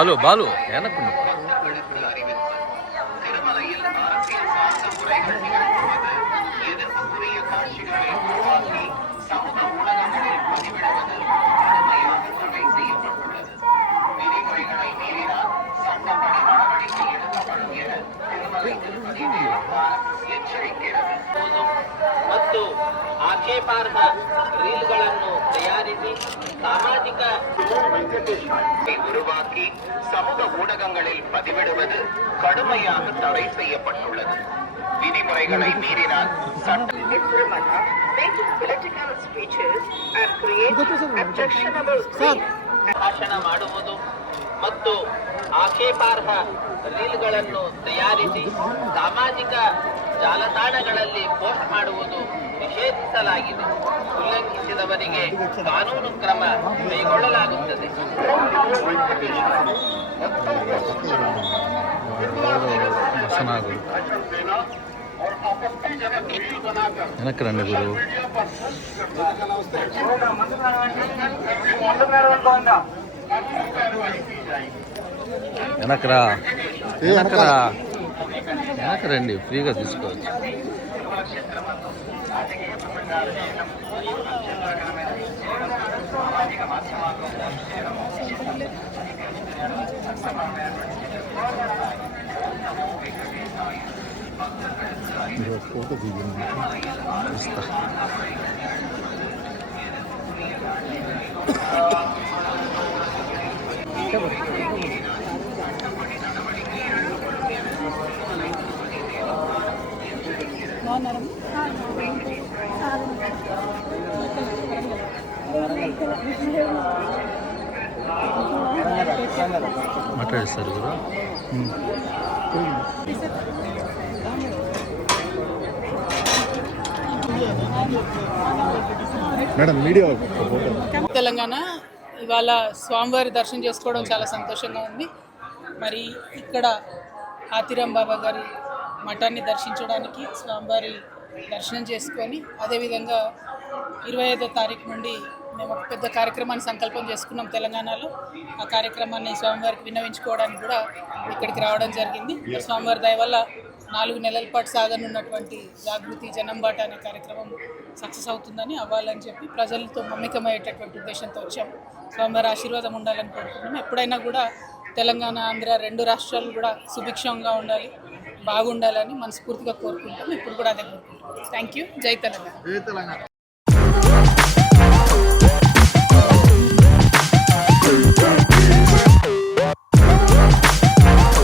பாலு பாலு எனக்கு ಮತ್ತು ಆಕ್ಷೇಪಾರ್ಹ ರೀಲ್ಗಳನ್ನು ತಯಾರಿಸಿ சாமாஜிக உருவாக்கி சமூக ஊடகங்களில் பதிவிடுவது கடுமையாக தடை செய்யப்பட்டுள்ளது. விதிமுறைகளை மீறினால் ಭಾಷಣ ಮಾಡುವುದು ಮತ್ತು ಆಕ್ಷೇಪಾರ್ಹ ರೀಲ್ಗಳನ್ನು ತಯಾರಿಸಿ ಸಾಮಾಜಿಕ ಜಾಲತಾಣಗಳಲ್ಲಿ ಪೋಸ್ಟ್ ಮಾಡುವುದು ನಿಷೇಧಿಸಲಾಗಿದೆ. ಉಲ್ಲಂಘಿಸಿದವರಿಗೆ ಕಾನೂನು ಕ್ರಮ ಕೈಗೊಳ್ಳಲಾಗುತ್ತದೆ. எனக்கு ரெண்டு குரு వెనకరా వెనకరా వెనక రండి ఫ్రీగా తీసుకోవచ్చు. ఫోటో దిగింది మాట్లాడిస్తారు కదా. మేడం మీడియా తెలంగాణ ఇవాళ స్వామివారి దర్శనం చేసుకోవడం చాలా సంతోషంగా ఉంది. మరి ఇక్కడ ఆతిరాం బాబా గారి మఠాన్ని దర్శించడానికి స్వామివారి దర్శనం చేసుకొని అదేవిధంగా 25వ తారీఖు నుండి మేము ఒక పెద్ద కార్యక్రమాన్ని సంకల్పం చేసుకున్నాం తెలంగాణలో. ఆ కార్యక్రమాన్ని స్వామివారికి విన్నవించుకోవడానికి కూడా ఇక్కడికి రావడం జరిగింది. స్వామివారి దయ వల్ల 4 నెలల పాటు సాగనున్నటువంటి జాగృతి జనంబాట అనే కార్యక్రమం సక్సెస్ అవుతుందని అవ్వాలని చెప్పి ప్రజలతో మమ్మికమయ్యేటటువంటి ఉద్దేశంతో వచ్చాము. స్వామివారి ఆశీర్వాదం ఉండాలని కోరుకుంటున్నాము. ఎప్పుడైనా కూడా తెలంగాణ ఆంధ్ర 2 రాష్ట్రాలు కూడా సుభిక్షంగా ఉండాలి, బాగుండాలని మనస్ఫూర్తిగా కోరుకుంటాం. ఇప్పుడు కూడా అదే కోరుకుంటాం. Thank you. జై తెలంగాణ.